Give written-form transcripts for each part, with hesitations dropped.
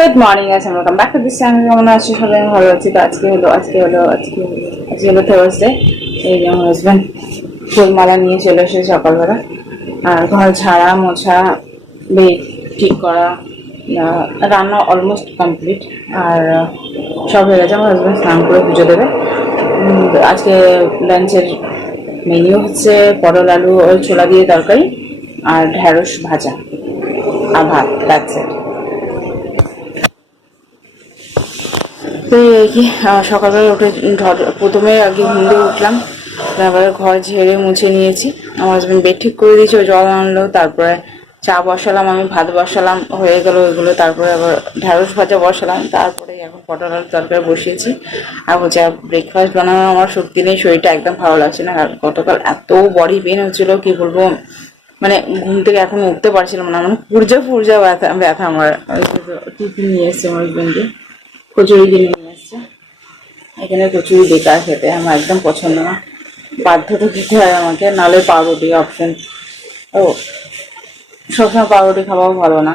Good morning guys, welcome back to this channel. কেমন আছো সবাই? ভালো আছি। তো আজকে হলো থার্সডে। এই যে আমার হাজব্যান্ড ফুলমালা নিয়ে চলে এসেছে সকালবেলা। আর ঘর ঝাড়া মোছা, বেড ঠিক করা, রান্না অলমোস্ট কমপ্লিট। আর সব হয়ে গেছে। আমার হাজব্যান্ড স্নান করে পুজো দেবে। আজকে লাঞ্চের মেনু হচ্ছে পটল আলু ও ছোলা দিয়ে তরকারি আর ঢেঁড়স ভাজা আর ভাত। That's it. তো এই কি সকালবেলা উঠে প্রথমে আগে ঘুম দিয়ে উঠলাম, তারপরে ঘর ঝেড়ে মুছে নিয়েছি। আমার হাজব্যান্ড বেড ঠিক করে দিয়েছে, জল আনলো, তারপরে চা বসালাম, আমি ভাত বসালাম, হয়ে গেল ওইগুলো। তারপরে আবার ঢ্যাঁড়স ভাজা বসালাম, তারপরে এখন পটল আলুর তরকারি বসিয়েছি। আর হচ্ছে ব্রেকফাস্ট বানানোর আমার শক্তি নেই, শরীরটা একদম ভালো লাগছে না। আর গতকাল এত বডি পেন হচ্ছিল কি বলবো, মানে ঘুম থেকে এখন উঠতে পারছিলাম না, মানে পুরজা ব্যথা ব্যথা আমার। টিফিন নিয়ে এসছে আমার হাজব্যান্ডকে, কচুরি কিনে নিয়ে এসছে। এখানে কচুরি বেকার খেতে, আমার একদম পছন্দ না, বাধ্য তো খেতে হয় আমাকে, নাহলে পাউরুটি অপশন। ও সবসময় পাউরুটি খাওয়াও ভালো না।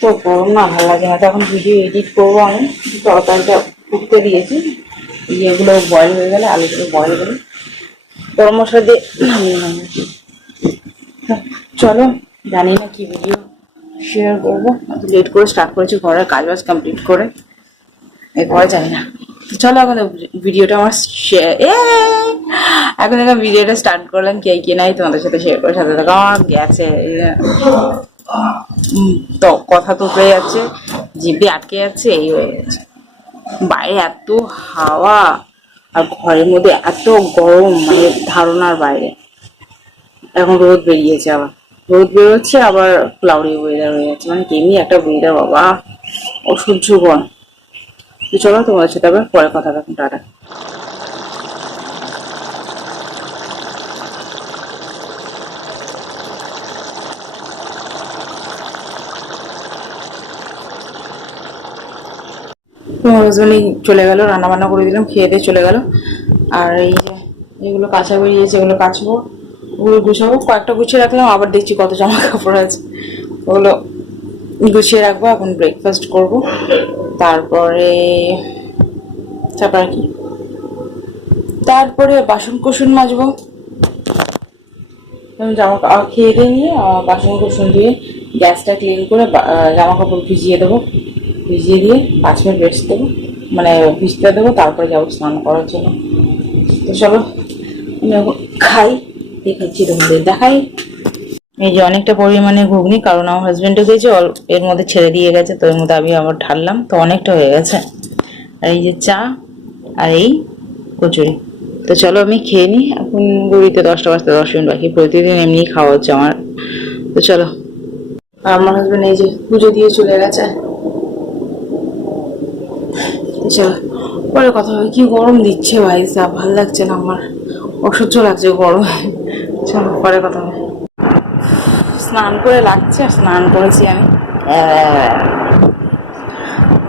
তো গরম না, ভালো লাগে না। তো এখন ভিডিও এডিট করবো আমি। তরকারিটা ফুটতে দিয়েছি, ইয়েগুলো বয়েল হয়ে গেলে, আলুগুলো বয়েল হয়ে গেলে গরম মশলা দিয়ে নামিয়ে নেবো। চলো, জানি না কি ভিডিও শেয়ার করবো, লেট করে স্টার্ট করেছি ঘরের কাজ বাজ কমপ্লিট করে, এরপরে জানি না। চলো এখন ভিডিওটা আমার এখন ভিডিওটা স্টার্ট করলাম, কে নাই তোমাদের সাথে শেয়ার করে, সাথে থাকা আমার গেছে তো কথা তো হয়ে যাচ্ছে, জিভে আটকে যাচ্ছে, এই হয়ে যাচ্ছে। বাইরে এত হাওয়া আর ঘরের মধ্যে এত গরম, মানে ধারণার বাইরে। এখন রোদ বেরিয়েছে, আবার রোদ বেরোচ্ছে, আবার ক্লাউডি ওয়েদার হয়ে যাচ্ছে, মানে কেমনি একটা ওয়েদার বাবা, অসহ্যকর। তো চলো তোমাদের সাথে আবার পরে কথা রাখুন, টাটা। তোমার হাজবেন্ড চলে গেল, রান্না বান্না করে দিলাম, খেয়ে দিয়ে চলে গেল। আর এই যে এগুলো কাঁচা বেরিয়েছে, এগুলো কাচবো, ওগুলো গুছাবো। কয়েকটা গুছিয়ে রাখলাম, আবার দেখছি কত জামা কাপড় আছে, ওগুলো গুছিয়ে রাখবো। এখন ব্রেকফাস্ট করব, তারপরে কি, তারপরে বাসন কোসন মাজবো। জামা খেয়ে দিয়ে নিয়ে বাসন কোসন দিয়ে গ্যাসটা ক্লিন করে জামা কাপড় ভিজিয়ে দেবো, ভিজিয়ে দিয়ে 5 মিনিট রেস্ট দেবো, মানে ভিজতে দেবো, তারপরে যাবো স্নান করার জন্য। তো চলো আমি এখন খাই, দেখাচ্ছি তোমাদের, দেখাই। এই যে অনেকটা পরিমাণে ঘুগনি, কারণ আমার হাজবেন্ডও গেছে, এর মধ্যে ছেড়ে দিয়ে গেছে, তো এর মধ্যে আমি আবার ঢাললাম, তো অনেকটা হয়ে গেছে। আর এই যে চা আর এই কচুরি। তো চলো আমি খেয়ে নিই, এখন ঘড়িতে 10টা বাজতে 10 মিনিট বাকি, প্রতিদিন এমনি খাওয়া হচ্ছে আমার। তো চলো। আমার হাজবেন্ড এই যে পুজো দিয়ে চলে গেছে, চলো পরে কথা হবে। কি গরম দিচ্ছে ভাই সাহেব, ভালো লাগছে না আমার, অসহ্য লাগছে গরম। চলো পরে কথা হবে। স্নান করে লাগছে, স্নান করেছি আমি।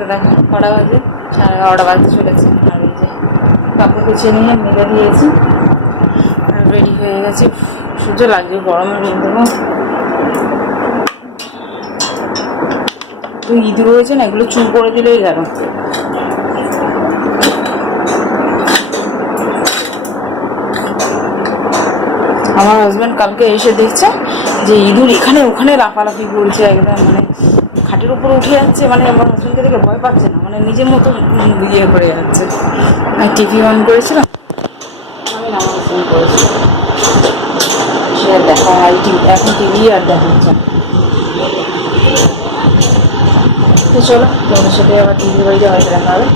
দেখো কটা বাজে, 11:30 বাজতে চলেছে। আর এই যে কাপড় কুচিয়ে নিয়ে মেলে দিয়েছি, আর রেডি হয়ে গেছে। সহ্য লাগছে গরমের মধ্যে। ইঁদুর রয়েছে না, এগুলো চুপ করে দিলেই গেল। আমার হাজব্যান্ড কালকে এসে দেখছে যে ইঁদুর এখানে ওখানে লাফালাফি করছে, একদম মানে খাটের উপর উঠে যাচ্ছে, মানে আমার হাজব্যান্ডকে দেখে ভয় পাচ্ছে না, মানে নিজের মতো ইয়ে করে যাচ্ছে। আমি টিভি অন করেছিলাম, আমি নামাজ ফোন করেছিলাম, সে দেখা হয় এখন টিভি আর দেখাচ্ছে। তো চলো তোমাদের সাথে আবার টিভি বাড়িতে হয়তো দেখা হবে।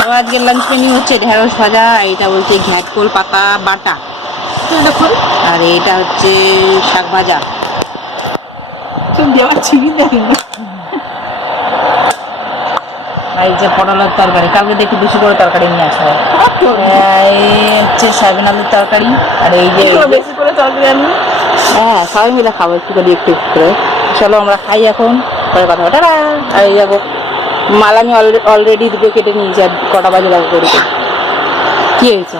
আমার আজকের লাঞ্চ মেনু হচ্ছে ঢেঁড়স ভাজা, এটা বলছে ঘ্যাটকোল পাতা বাটা, দেখুন, আর এটা হচ্ছে শাক ভাজা। এই যে পটলের তরকারি, কালকে দেখি বেশি করে তরকারি নিয়ে আসা হয়। এই হচ্ছে সয়াবিন আলুর তরকারি, আর এই যে বেশি করে তরকারি আমি, হ্যাঁ সবাই মিলে খাবো একটু করে একটু করে। চলো আমরা খাই এখন, পরে কথা হবে, টাটা। আর এই যাবো মাল আমি অলরেডি দুটো কেটে নিয়েছি, আর কটা বাজে লাগবে করে। কি হয়েছে?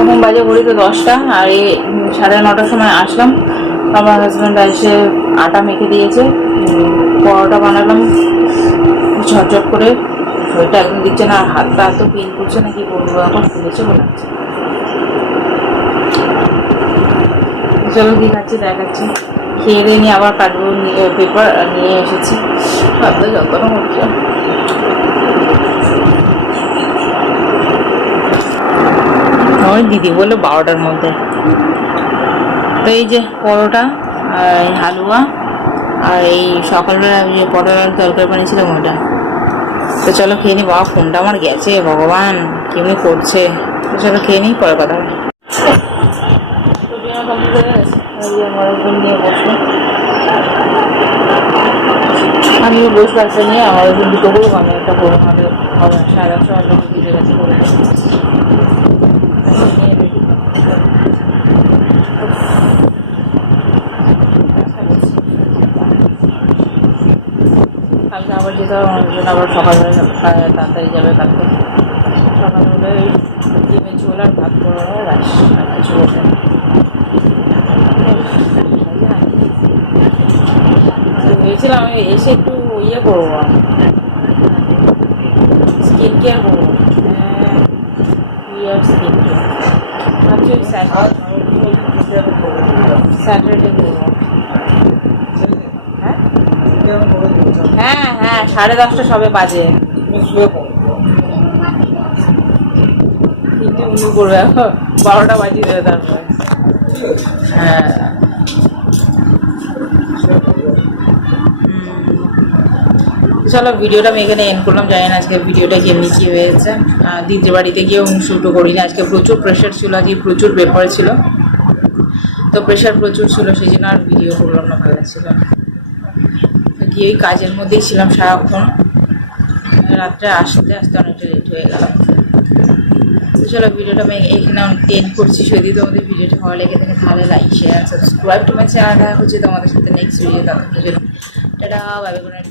এখন বাজে ঘড়িতে 10টা, আর এই 9:30টার সময় আসলাম। আমার হাজব্যান্ড এসে আটা মেখে দিয়েছে, পরোটা বানালাম ঝটঝট করে। শরীরটা একদম দিচ্ছে না, আর হাতটা এত পেন করছে না, কি বলবো, এখন ফুলেছে মনে হচ্ছে। চলো দেখাচ্ছি। খেয়ে দিয়ে নিয়ে আবার কাটবো, পেপার নিয়ে এসেছি, হাতটা যন্ত্রণা হচ্ছে। আমার দিদি বললো 12টার মধ্যে। তো এই যে পরোটা আর এই হালুয়া আর এই সকালবেলা যে পটলের তরকারি বানিয়েছিলাম ওটা। তো চলো খেয়ে নি। বাবা ফোনটা আমার গেছে, ভগবান কেমনি করছে। তো চলো খেয়ে নিই, পরে কথা হয়। নিয়ে বসবো, আমিও বসবো একটা নিয়ে। আমার দুটো করবো, আমি একটা করবো, নাহলে হবে 11:30 ভিজে গেছে করে। কালকে আবার যেতে হবে মানুষজন, আবার সকালবেলা তাড়াতাড়ি যাবে কালকে। সকালবেলা ওই ডিমের ঝোল আর ভাত করে ব্যাস, আর কিছু বলতে না। ভেবেছিলাম আমি এসে একটু ইয়ে করবো, স্কিন কেয়ার করবো। স্কিন কেয়ার ভাবছি ওই স্যাটারডে করবো। হ্যাঁ হ্যাঁ 10:30 সবে বাজে। তিনটে উনি করবে, 12টা বাজিয়ে দেবে তারপরে। হ্যাঁ চলো ভিডিওটা আমি এখানে এন্ড করলাম। জানি না আজকে ভিডিওটা কেমনি কী হয়েছে। দিদির বাড়িতে গিয়েও শ্যুটও করিনি আজকে, প্রচুর প্রেশার ছিল, আজকে প্রচুর পেপার ছিল, তো প্রেশার প্রচুর ছিল, সেই জন্য আর ভিডিও করলাম না, ভালো লাগছিল না। গিয়ে ওই কাজের মধ্যেই ছিলাম সারাক্ষণ, রাত্রে আসতে অনেকটা লেট হয়ে গেল। তো চলো ভিডিওটা আমি এখানে এন্ড করছি। যদি তোমাদের ভিডিওটা ভালো লেগে থাকে তাহলে like share subscribe to my channel. দেখা হচ্ছে তোমাদের সাথে নেক্সট ভিডিও। ততক্ষণের জন্য টাটা, বাই বাই।